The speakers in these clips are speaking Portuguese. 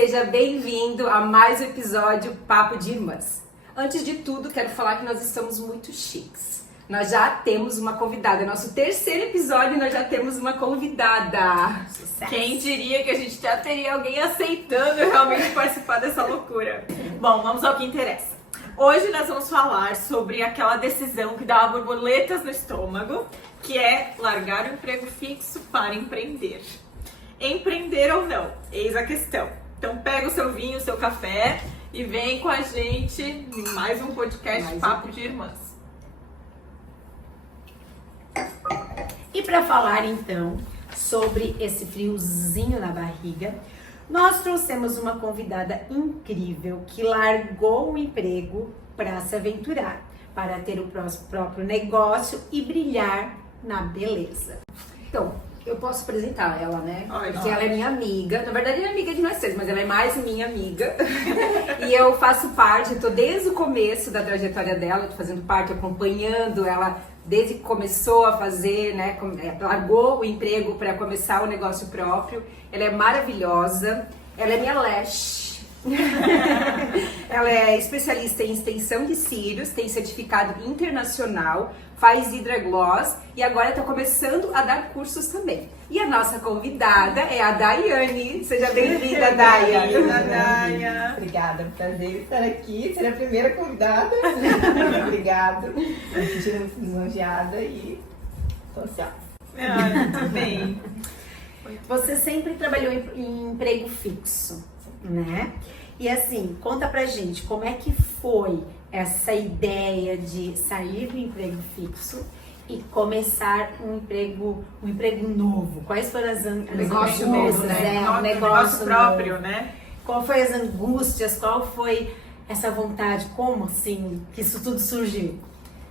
Seja bem-vindo a mais um episódio Papo de Irmãs. Antes de tudo, quero falar que nós estamos muito chiques. Nós já temos uma convidada. Nosso terceiro episódio, nós já temos uma convidada. Sucesso. Quem diria que a gente já teria alguém aceitando realmente participar dessa loucura? Bom, vamos ao que interessa. Hoje nós vamos falar sobre aquela decisão que dá borboletas no estômago, que é largar o emprego fixo para empreender. Empreender ou não? Eis a questão. Então pega o seu vinho, o seu café e vem com a gente em mais um podcast Papo de Irmãs. E para falar então sobre esse friozinho na barriga, nós trouxemos uma convidada incrível que largou o emprego para se aventurar, para ter o próprio negócio e brilhar na beleza. Então, eu posso apresentar ela, né? Ai, porque ela é minha amiga. Na verdade, ela é amiga de nós três, mas ela é mais minha amiga. E eu faço parte, eu tô desde o começo da trajetória dela, tô fazendo parte, acompanhando ela desde que começou a fazer, né? Largou o emprego para começar o negócio próprio. Ela é maravilhosa. Ela é minha lash. Ela é especialista em extensão de cílios, tem certificado internacional, faz hidrogloss e agora está começando a dar cursos também. E a nossa convidada é a Daiane. Seja bem-vinda, Daiane. Obrigada, prazer estar aqui, ser a primeira convidada. Obrigada, me sentindo muito lisonjeada e tô ansiosa. Muito bem. Você sempre trabalhou em emprego fixo, né? E assim, conta pra gente como é que foi essa ideia de sair do emprego fixo e começar um emprego novo. Quais foram as Negócio angústias, novo, né? Um negócio próprio, novo. né? Qual foi as angústias? Qual foi essa vontade? Como assim que isso tudo surgiu?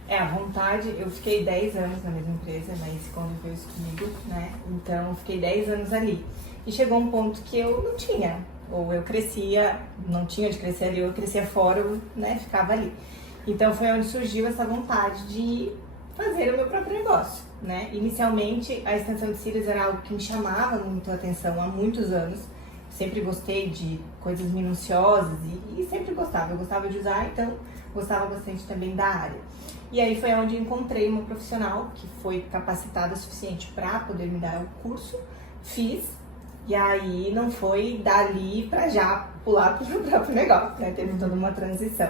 A vontade, eu fiquei 10 anos na mesma empresa, mas conviveu isso comigo, né? Então, eu fiquei 10 anos ali. E chegou um ponto que eu não tinha, ou eu crescia, não tinha de crescer ali, ou eu crescia fora, eu, né, ficava ali. Então, foi onde surgiu essa vontade de fazer o meu próprio negócio, né? Inicialmente, a extensão de cílios era algo que me chamava muito a atenção há muitos anos. Sempre gostei de coisas minuciosas e sempre gostava. Eu gostava de usar, então gostava bastante também da área. E aí foi onde encontrei uma profissional que foi capacitada o suficiente para poder me dar o curso, fiz, e aí não foi dali para já pular para o meu próprio negócio, né? Teve toda uma transição.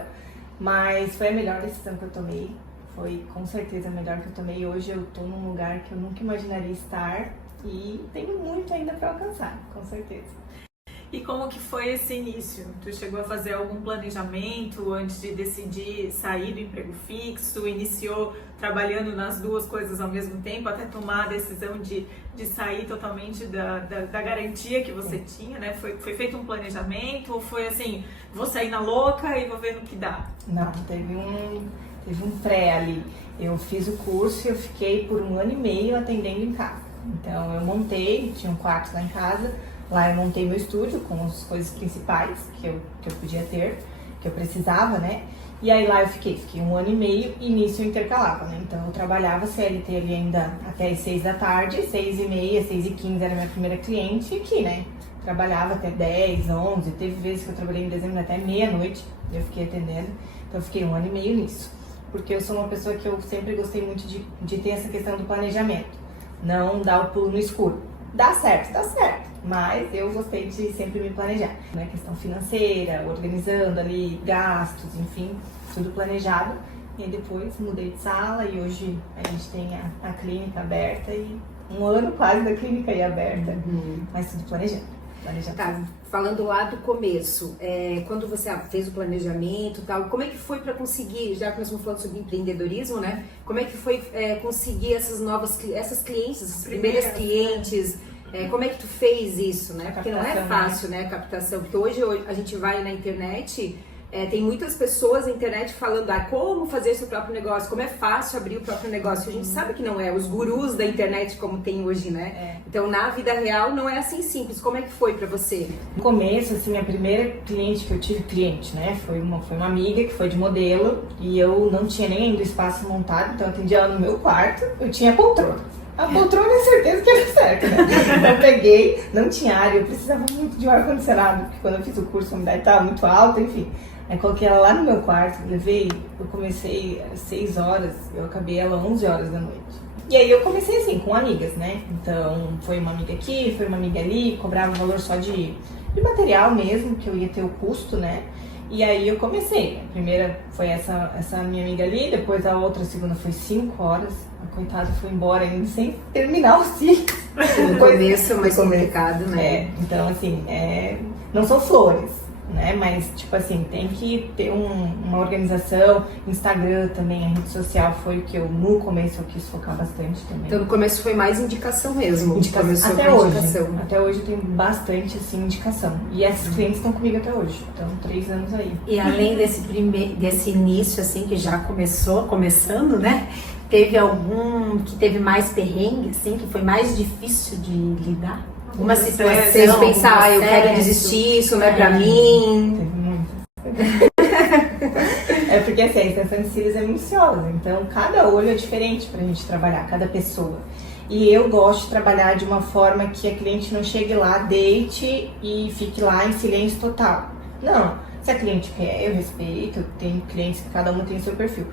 Mas foi a melhor decisão que eu tomei, foi com certeza a melhor que eu tomei. Hoje eu tô num lugar que eu nunca imaginaria estar e tenho muito ainda para alcançar, com certeza. E como que foi esse início? Tu chegou a fazer algum planejamento antes de decidir sair do emprego fixo? Iniciou trabalhando nas duas coisas ao mesmo tempo até tomar a decisão de sair totalmente da garantia que você tinha, né? Foi feito um planejamento ou foi assim, vou sair na louca e vou ver no que dá? Não, teve um pré ali. Eu fiz o curso e eu fiquei por 1 ano e meio atendendo em casa. Então eu montei, tinha um quarto lá em casa. Lá eu montei meu estúdio com as coisas principais que eu podia ter, que eu precisava, né? E aí lá eu fiquei 1 ano e meio e nisso eu intercalava, né? Então eu trabalhava CLT ali ainda até as 6 da tarde, 6h30, 6h15 era minha primeira cliente aqui, né? Trabalhava até 10, 11, teve vezes que eu trabalhei em dezembro até meia-noite, eu fiquei atendendo. Então eu fiquei 1 ano e meio nisso, porque eu sou uma pessoa que eu sempre gostei muito de ter essa questão do planejamento, não dar o pulo no escuro. Dá certo, mas eu gostei de sempre me planejar, né? Questão financeira, organizando ali gastos, enfim, tudo planejado. E aí depois mudei de sala e hoje a gente tem a clínica aberta e 1 ano quase da clínica aí aberta, mas tudo planejado. Tá, falando lá do começo, quando você fez o planejamento e tal, como é que foi para conseguir, já que nós estamos falando sobre empreendedorismo, né? Como é que foi conseguir essas clientes, essas primeiras clientes? Como é que tu fez isso, né? Porque não é fácil, né, a captação. Porque hoje a gente vai na internet, tem muitas pessoas na internet falando como fazer seu próprio negócio, como é fácil abrir o próprio negócio. A gente sabe que não é, os gurus da internet como tem hoje, né? Então, na vida real, não é assim simples. Como é que foi pra você? No começo, assim, a primeira cliente que eu tive, né? Foi uma amiga que foi de modelo e eu não tinha nem ainda o espaço montado, então eu atendia ela no meu quarto, eu tinha poltrona. A poltrona é certeza que era certo, né? Eu peguei, não tinha ar, eu precisava muito de um ar-condicionado, porque quando eu fiz o curso a umidade estava muito alta, enfim. Aí coloquei ela lá no meu quarto, eu comecei às 6 horas, eu acabei ela às 11 horas da noite. E aí eu comecei assim, com amigas, né? Então, foi uma amiga aqui, foi uma amiga ali, cobrava um valor só de material mesmo, que eu ia ter o custo, né? E aí eu comecei. A primeira foi essa minha amiga ali, depois a outra, a segunda foi 5 horas. A coitada foi embora ainda sem terminar o ciclo. No começo é mais complicado, né? É, então assim, não são flores, né? Mas tipo assim, tem que ter uma organização. Instagram também, a rede social foi o que no começo eu quis focar bastante também. Então no começo foi mais indicação mesmo. Começou até com hoje. indicação. Até hoje eu tenho bastante assim, indicação. E esses clientes estão comigo até hoje. Então, 3 anos aí. E além desse início, assim, que já começando, né? Teve algum que teve mais perrengue, assim, que foi mais difícil de lidar? Uma situação, Vocês pensar, eu quero processo. desistir, isso não é pra mim. Teve muito. É porque assim, a extensão de cílios é minuciosa, então cada olho é diferente pra gente trabalhar, cada pessoa. E eu gosto de trabalhar de uma forma que a cliente não chegue lá, deite e fique lá em silêncio total. Não, se a cliente quer, eu respeito, tem clientes que cada um tem seu perfil.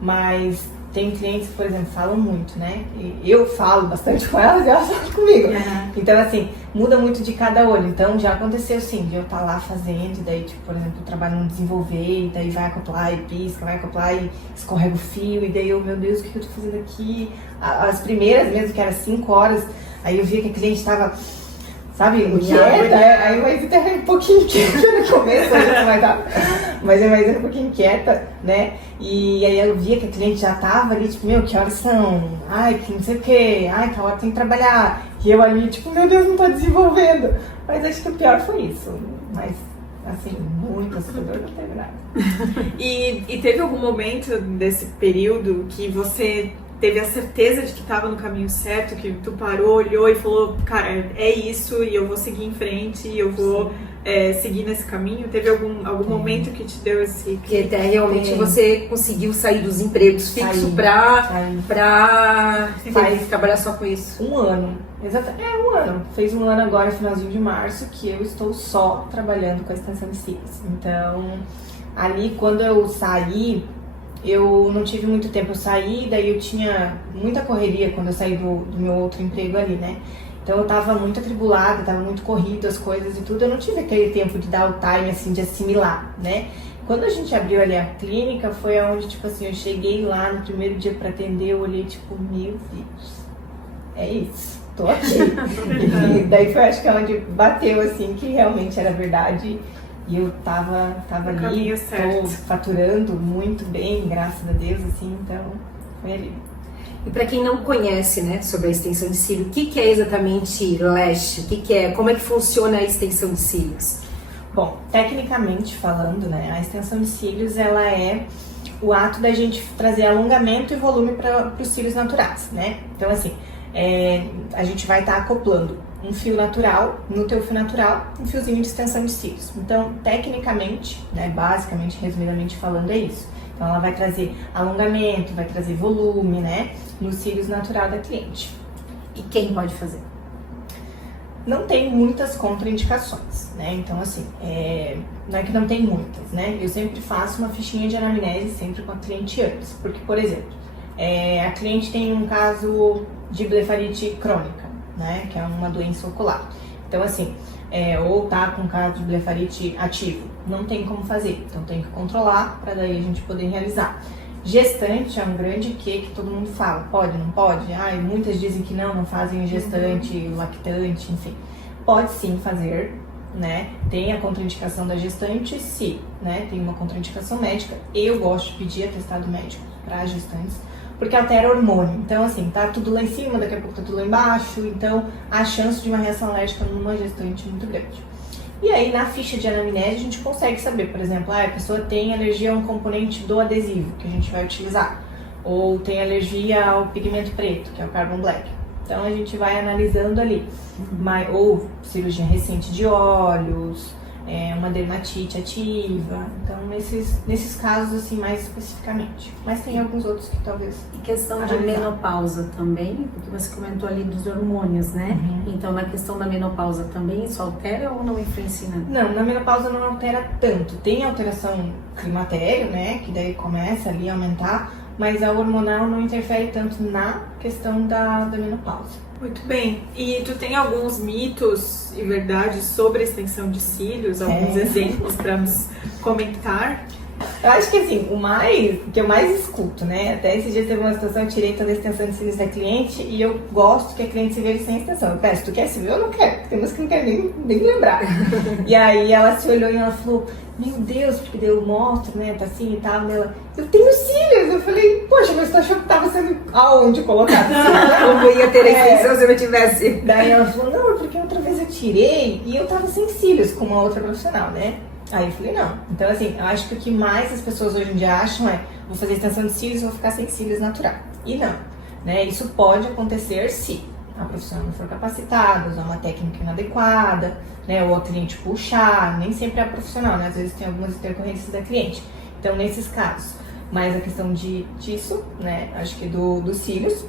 Mas tem clientes que, por exemplo, falam muito, né? E eu falo bastante com elas e elas falam comigo. Uhum. Então, assim, muda muito de cada olho. Então, já aconteceu, assim, de eu estar lá fazendo, e daí, tipo, por exemplo, eu trabalho no desenvolver, e daí vai acoplar e pisca, vai acoplar e escorrega o fio, e daí eu, meu Deus, o que eu tô fazendo aqui? As primeiras mesmo, que era 5 horas, aí eu via que a cliente tava, sabe, inquieta, aí vai ter um pouquinho quieta no começo, mas eu vai um pouquinho quieta, né? E aí eu via que a cliente já tava ali, tipo, meu, que horas são? Ai, que não sei o que, ai, que hora tem que trabalhar. E eu ali, tipo, meu Deus, não tô desenvolvendo. Mas acho que o pior foi isso. Mas, assim, muito assustador, não teve nada. E teve algum momento desse período que você teve a certeza de que estava no caminho certo, que tu parou, olhou e falou, cara, é isso e eu vou seguir em frente e eu vou seguir nesse caminho? Teve algum momento que te deu esse... Que até realmente você conseguiu sair dos empregos fixos pra trabalhar só com isso. 1 ano. Exatamente. 1 ano. Fez 1 ano agora, finalzinho de março, que eu estou só trabalhando com a extensão de cílios. Então, ali quando eu saí, eu não tive muito tempo. Eu saí, daí eu tinha muita correria quando eu saí do meu outro emprego ali, né? Então eu tava muito atribulada, tava muito corrido as coisas e tudo. Eu não tive aquele tempo de dar o time, assim, de assimilar, né? Quando a gente abriu ali a clínica, foi onde, tipo assim, eu cheguei lá no primeiro dia pra atender, eu olhei, tipo, meu Deus, é isso, tô aqui. E daí foi, acho que onde bateu, assim, que realmente era verdade. E eu tava ali, tô faturando muito bem, graças a Deus, assim, então foi ali. E para quem não conhece, né, sobre a extensão de cílio, o que é exatamente lash? O que é? Como é que funciona a extensão de cílios? Bom, tecnicamente falando, né, a extensão de cílios, ela é o ato da gente trazer alongamento e volume para os cílios naturais, né? Então, assim, a gente vai estar acoplando um fio natural, no teu fio natural, um fiozinho de extensão de cílios. Então, tecnicamente, né, basicamente, resumidamente falando, é isso. Então, ela vai trazer alongamento, vai trazer volume, né, nos cílios natural da cliente. E quem pode fazer? Não tem muitas contraindicações, né? Então, assim, não é que não tem muitas, né? Eu sempre faço uma fichinha de anamnese sempre com a cliente antes. Porque, por exemplo, a cliente tem um caso de blefarite crônica, né? Que é uma doença ocular. Então, assim, ou tá com caso de blefarite ativo, não tem como fazer. Então, tem que controlar para daí a gente poder realizar. Gestante é um grande que todo mundo fala, pode, não pode? Ai, muitas dizem que não fazem gestante, lactante, enfim. Pode sim fazer, né? Tem a contraindicação da gestante, sim, né? Tem uma contraindicação médica. Eu gosto de pedir atestado médico para gestantes, porque altera hormônio. Então, assim, tá tudo lá em cima, daqui a pouco tá tudo lá embaixo, então a chance de uma reação alérgica numa gestante é muito grande. E aí, na ficha de anamnese, a gente consegue saber, por exemplo, a pessoa tem alergia a um componente do adesivo que a gente vai utilizar, ou tem alergia ao pigmento preto, que é o carbon black. Então, a gente vai analisando ali. Ou cirurgia recente de olhos, uma dermatite ativa. Então, nesses casos, assim, mais especificamente. Mas tem alguns outros que talvez... E questão de menopausa também, porque você comentou ali dos hormônios, né? Então, na questão da menopausa também, isso altera ou não influencia nada? Não, na menopausa não altera tanto. Tem alteração climatério, né? Que daí começa ali a aumentar, mas a hormonal não interfere tanto na questão da menopausa. Muito bem. E tu tem alguns mitos e verdades sobre a extensão de cílios? Alguns exemplos para nos comentar? Eu acho que assim, o que eu mais escuto, né? Até esses dias teve uma situação, eu tirei toda a extensão de cílios da cliente e eu gosto que a cliente se veja sem extensão. Eu peço, tu quer se ver? Eu não quero, porque tem umas que não querem nem lembrar. E aí ela se olhou e ela falou, meu Deus, porque eu mostro, né, tá assim e tal, ela, eu tenho cílios. Eu falei, poxa, mas tu achou que tava sendo aonde colocado? Como ia ter extensão se eu não tivesse? Daí ela falou, não, é porque outra vez eu tirei e eu tava sem cílios com uma outra profissional, né? Aí eu falei, não. Então, assim, eu acho que o que mais as pessoas hoje em dia acham é, vou fazer extensão de cílios e vou ficar sem cílios natural. E não, né? Isso pode acontecer se a profissional não for capacitada, usar uma técnica inadequada, né? Ou a cliente puxar, nem sempre é a profissional, né? Às vezes tem algumas intercorrências da cliente. Então, nesses casos, mais a questão disso, né? Acho que dos cílios.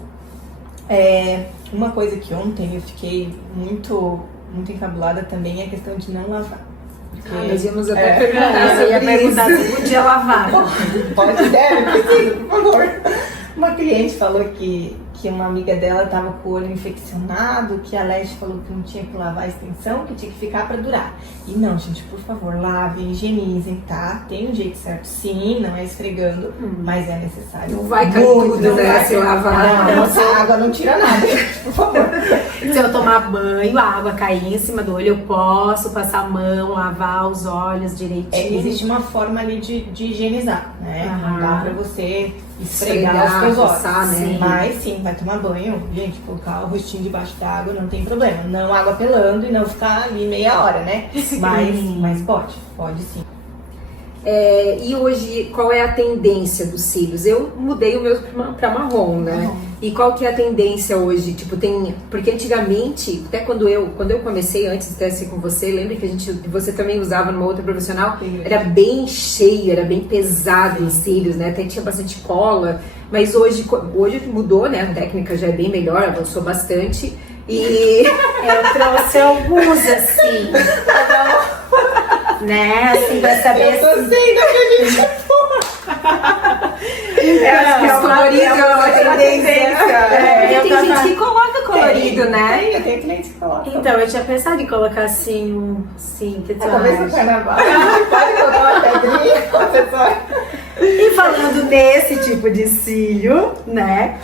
Uma coisa que ontem eu fiquei muito encabulada também é a questão de não lavar. Nós íamos até perguntar Eu ia sobre perguntar isso. se podia lavar. Pode, precisa, por favor. Uma cliente falou que uma amiga dela estava com o olho infeccionado, que a Leste falou que não tinha que lavar a extensão, que tinha que ficar para durar. E não, gente, por favor, lavem, higienizem, tá? Tem um jeito certo, sim, não é esfregando, mas é necessário. Não vai cair tudo, né, se lavar. Não, essa água não tira nada, por favor. Se eu tomar banho, a água cair em cima do olho, eu posso passar a mão, lavar os olhos direitinho. Existe uma forma ali de higienizar, né? Não dá pra você esfregar Esfregar, os teus olhos. passar, né? Mas sim, vai tomar banho, gente, colocar o rostinho debaixo da água não tem problema. Não água pelando e não ficar ali meia hora, né? Mas pode sim. E hoje, qual é a tendência dos cílios? Eu mudei o meu pra marrom, né? E qual que é a tendência hoje? Tipo, porque antigamente, até quando eu comecei, antes de ter com você, lembra que você também usava numa outra profissional? Era bem cheio, era bem pesado os cílios, né? Até tinha bastante cola. Mas hoje mudou, né? A técnica já é bem melhor, avançou bastante. E eu trouxe alguns assim. Né? Assim, vai saber Eu gostei da que a gente os coloridos é uma tendência. Tem gente que coloca colorido, né? Tem cliente que coloca. Então, eu tinha pensado em colocar assim, que tu Talvez no acha? carnaval. Pode colocar uma pedrinha, professor. E falando nesse tipo de cílio, né?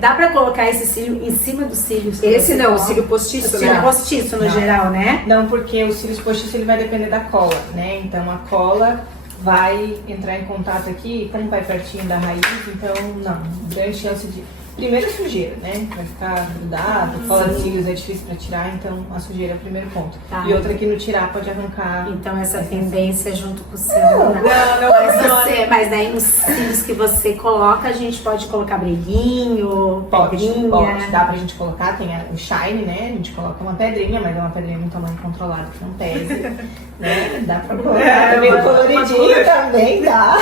Dá pra colocar esse cílio em cima dos cílios? Esse não, o cílio postiço, O cílio né? postiço no geral, né? Não, porque o cílios postiço ele vai depender da cola, né? Então a cola vai entrar em contato aqui, e como vai pertinho da raiz, então não, grande chance de... Primeiro a sujeira, né? Vai ficar grudado, cola de cílios é difícil pra tirar, então a sujeira é o primeiro ponto. Tá. E outra que no tirar pode arrancar. Então essa tendência junto com o seu. Não Mas daí nos cílios que você coloca, a gente pode colocar brilhinho, pedrinha. Pode, dá pra gente colocar, tem o shine, né? A gente coloca uma pedrinha, mas é uma pedrinha muito tamanho controlado, que não pese, né? Dá pra colocar também coloridinho também, dá.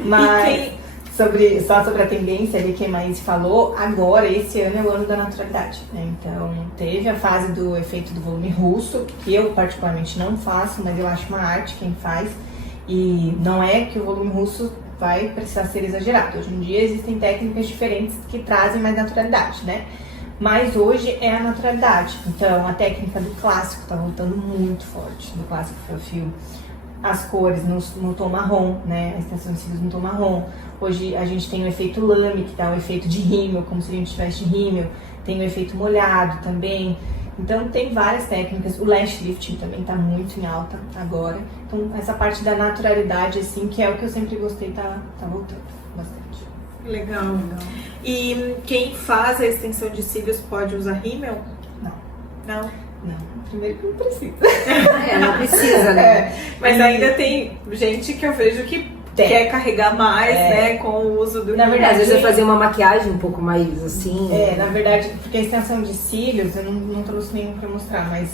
Mas... Só sobre a tendência ali que a Maís falou, agora, esse ano é o ano da naturalidade, né? Então, teve a fase do efeito do volume russo, que eu particularmente não faço, mas eu acho uma arte quem faz. E não é que o volume russo vai precisar ser exagerado. Hoje em dia existem técnicas diferentes que trazem mais naturalidade, né? Mas hoje é a naturalidade. Então, a técnica do clássico tá voltando muito forte, do clássico fio. As cores no tom marrom, né? A extensão de cílios no tom marrom. Hoje a gente tem o efeito lame, que dá o efeito de rímel, como se a gente tivesse de rímel. Tem o efeito molhado também. Então tem várias técnicas. O lash lifting também tá muito em alta agora. Então essa parte da naturalidade, assim, que é o que eu sempre gostei, tá voltando bastante. Legal. E quem faz a extensão de cílios pode usar rímel? Não? Não, primeiro que não precisa. Não precisa, né? Mas ainda tem gente que eu vejo que quer carregar mais, né, com o uso do Na verdade, Às vezes eu fazia uma maquiagem um pouco mais assim. Na verdade, porque a extensão de cílios, eu não trouxe nenhum pra mostrar, mas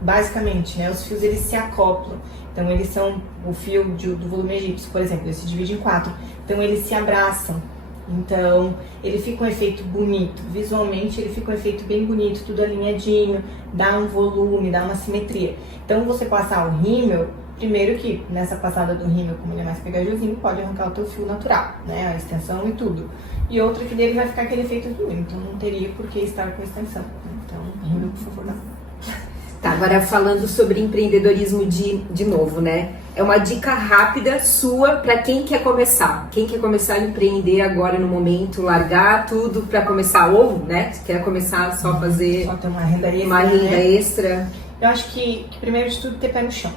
basicamente, né? Os fios eles se acoplam. Então eles são o fio do volume egípcio, por exemplo, ele se divide em 4. Então eles se abraçam. Então ele fica um efeito bonito. Visualmente ele fica um efeito bem bonito, tudo alinhadinho, dá um volume, dá uma simetria. Então você passar o rímel, primeiro que nessa passada do rímel, como ele é mais pegajosinho, pode arrancar o teu fio natural, né? A extensão e tudo. E outra que dele vai ficar aquele efeito do rímel, então não teria por que estar com extensão. Então rímel, por favor, não. Tá, agora falando sobre empreendedorismo de novo, né? É uma dica rápida sua para quem quer começar. Quem quer começar a empreender agora no momento, largar tudo para começar, ou, né? Quer começar só fazer Só ter uma renda extra. uma renda né? extra. Eu acho que primeiro de tudo ter pé no chão.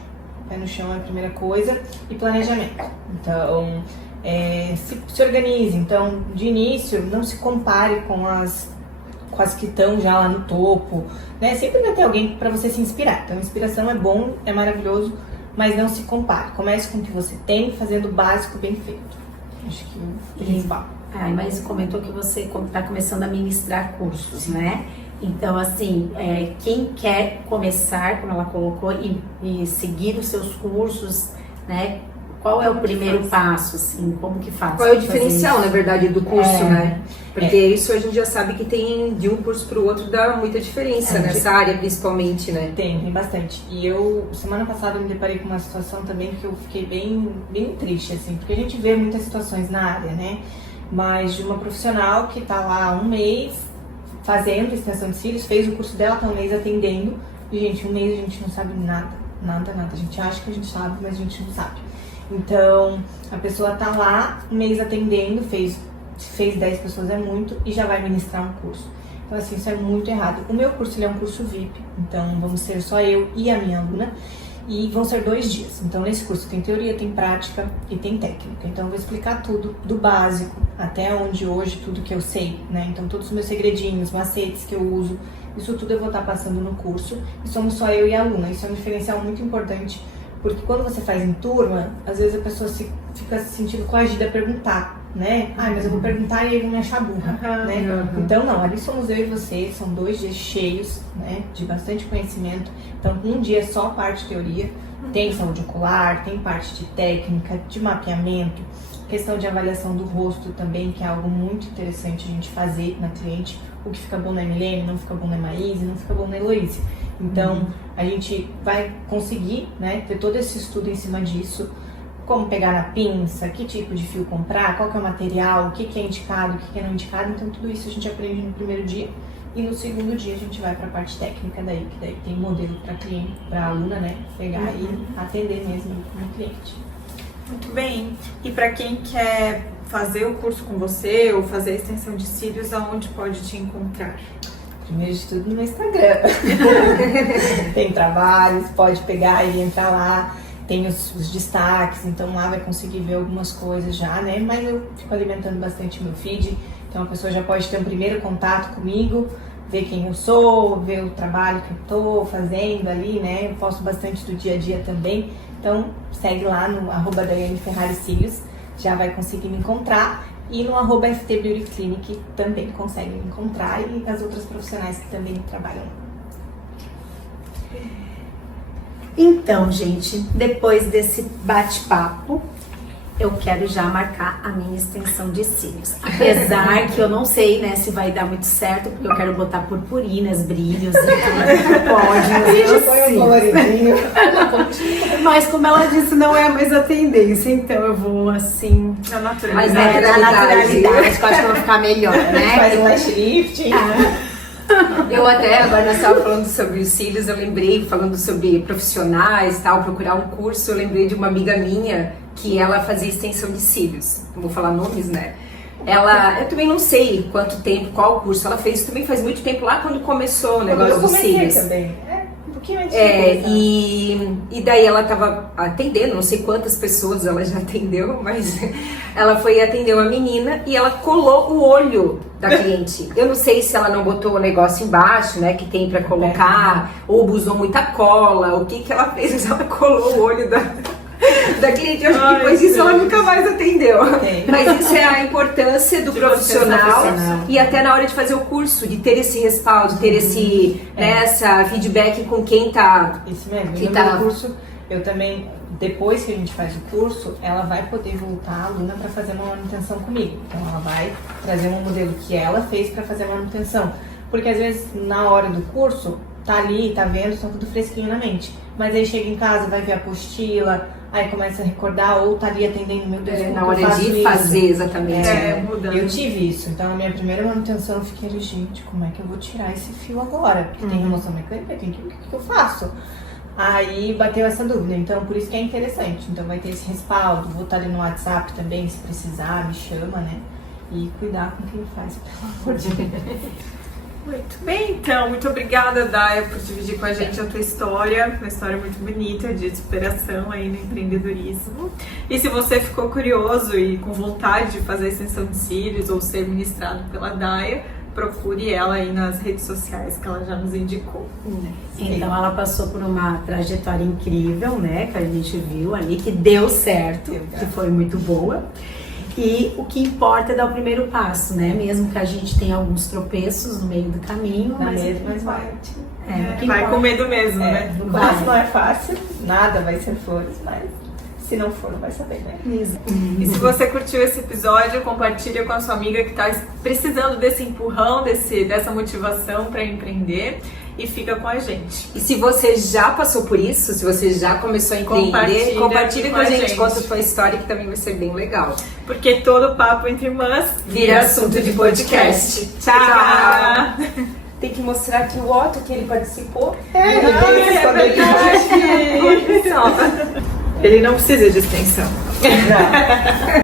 Pé no chão é a primeira coisa e planejamento. Então, se organize. Então, de início, não se compare com as que estão já lá no topo, né? Sempre vai ter alguém para você se inspirar. Então, inspiração é bom, é maravilhoso, mas não se compare. Comece com o que você tem, fazendo o básico bem feito. Acho que o principal. Mas comentou que você está começando a ministrar cursos, né? Então, assim, quem quer começar, como ela colocou, e seguir os seus cursos, né? Qual é o primeiro passo, assim? Como que faz? Qual é o diferencial, na verdade, do curso, né? Porque É. isso a gente já sabe que tem de um curso para o outro dá muita diferença nessa área, principalmente, né? Tem bastante. E eu, semana passada, eu me deparei com uma situação também que eu fiquei bem triste, assim, porque a gente vê muitas situações na área, né? Mas de uma profissional que tá lá há um mês fazendo extensão de cílios, fez o curso dela, tá um mês atendendo, e, gente, um mês a gente não sabe nada. A gente acha que a gente sabe, mas a gente não sabe. Então, a pessoa tá lá, um mês atendendo, fez 10 pessoas é muito, e já vai ministrar um curso. Então, assim, isso é muito errado. O meu curso, ele é um curso VIP, então vamos ser só eu e a minha aluna, e vão ser 2 dias. Então, nesse curso tem teoria, tem prática e tem técnica. Então, eu vou explicar tudo, do básico até onde hoje, tudo que eu sei, né? Então, todos os meus segredinhos, macetes que eu uso, isso tudo eu vou estar passando no curso, e somos só eu e a aluna. Isso é um diferencial muito importante, porque quando você faz em turma, às vezes a pessoa fica se sentindo coagida a perguntar, né? Mas eu vou perguntar e eles vão me achar burra, né? Então, não, ali somos eu e você, são 2 dias cheios, né? De bastante conhecimento. Então, um dia é só parte de teoria, tem saúde ocular, tem parte de técnica, de mapeamento, questão de avaliação do rosto também, que é algo muito interessante a gente fazer na cliente. O que fica bom na Milene, não fica bom na Maíse, não fica bom na Heloíse. Então, a gente vai conseguir, né, ter todo esse estudo em cima disso, como pegar na pinça, que tipo de fio comprar, qual que é o material, o que é indicado, o que é não indicado. Então, tudo isso a gente aprende no primeiro dia, e no segundo dia a gente vai para a parte técnica daí, que daí tem modelo para cliente, para aluna, né, pegar e atender mesmo no cliente. Muito bem. E para quem quer fazer o curso com você ou fazer a extensão de cílios, aonde pode te encontrar? Primeiro de tudo no meu Instagram. Tem trabalhos, pode pegar e entrar lá. Tem os destaques, então lá vai conseguir ver algumas coisas já, né? Mas eu fico alimentando bastante meu feed, então a pessoa já pode ter um primeiro contato comigo, ver quem eu sou, ver o trabalho que eu tô fazendo ali, né? Eu posto bastante do dia a dia também, então segue lá no @DaianeFerrari-Cílios, já vai conseguir me encontrar. E no @FT Beauty Clinic também consegue me encontrar, e as outras profissionais que também trabalham. Então, gente, depois desse bate-papo, eu quero já marcar a minha extensão de cílios. Apesar que eu não sei, né, se vai dar muito certo, porque eu quero botar purpurinas, brilhos e tudo. Pode, Já põe um coloridinho. Mas como ela disse, não é a mesma tendência, então eu vou assim... Na natureza. Mas na naturalidade, que eu acho que vai ficar melhor, né? Faz um lash lifting. Eu até, agora nós estávamos falando sobre os cílios, eu lembrei, falando sobre profissionais, tal, procurar um curso, eu lembrei de uma amiga minha que ela fazia extensão de cílios. Não vou falar nomes, né? Eu também não sei quanto tempo, qual curso ela fez, também faz muito tempo lá quando começou o negócio dos cílios. Também. Um pouquinho antes de E daí ela tava atendendo, não sei quantas pessoas ela já atendeu, mas ela foi atender uma menina e ela colou o olho da cliente. Eu não sei se ela não botou o negócio embaixo, né, que tem pra colocar, ou usou muita cola, o que ela fez, mas ela colou o olho da cliente, eu acho que depois disso ela nunca mais atendeu. Tem. Mas isso é a importância do De profissional você ser profissional. e até na hora de fazer o curso, de ter esse respaldo, ter esse, né, essa feedback com quem tá. Isso mesmo. Que E no tá- meu curso, eu também, depois que a gente faz o curso, ela vai poder voltar, a aluna, para fazer uma manutenção comigo. Então, ela vai trazer um modelo que ela fez para fazer a manutenção. Porque, às vezes, na hora do curso, tá ali, tá vendo, tá tudo fresquinho na mente. Mas aí chega em casa, vai ver a apostila, aí começa a recordar, ou tá ali atendendo, meu Deus, como Na que eu hora faço de isso? fazer exatamente. Mudando. Eu tive isso, então a minha primeira manutenção eu fiquei ali, gente, como é que eu vou tirar esse fio agora? Porque tem remoção mecânica, o que eu faço? Aí bateu essa dúvida, então por isso que é interessante. Então vai ter esse respaldo, vou estar ali no WhatsApp também, se precisar, me chama, né? E cuidar com quem faz, pelo amor de Deus. Muito bem, então, muito obrigada, Daya, por dividir com a gente a tua história, uma história muito bonita de superação aí no empreendedorismo. E se você ficou curioso e com vontade de fazer extensão de cílios ou ser ministrado pela Daya, procure ela aí nas redes sociais que ela já nos indicou. Então ela passou por uma trajetória incrível, né? Que a gente viu ali, que deu certo, que foi muito boa. E o que importa é dar o primeiro passo, né? Mesmo que a gente tenha alguns tropeços no meio do caminho, mas vai. o que Vai importa- com medo mesmo, né? No começo não é fácil, nada vai ser flores, mas se não for, não vai saber, né? E se você curtiu esse episódio, compartilha com a sua amiga que está precisando desse empurrão, dessa motivação para empreender e fica com a gente. E se você já passou por isso, se você já começou a empreender, compartilha com a gente, conta a sua história que também vai ser bem legal. Porque todo papo entre irmãs Vira assunto de podcast. Tchau! Tchau. Tem que mostrar aqui o Otto que ele participou. É verdade. Ele não precisa de extensão. Já.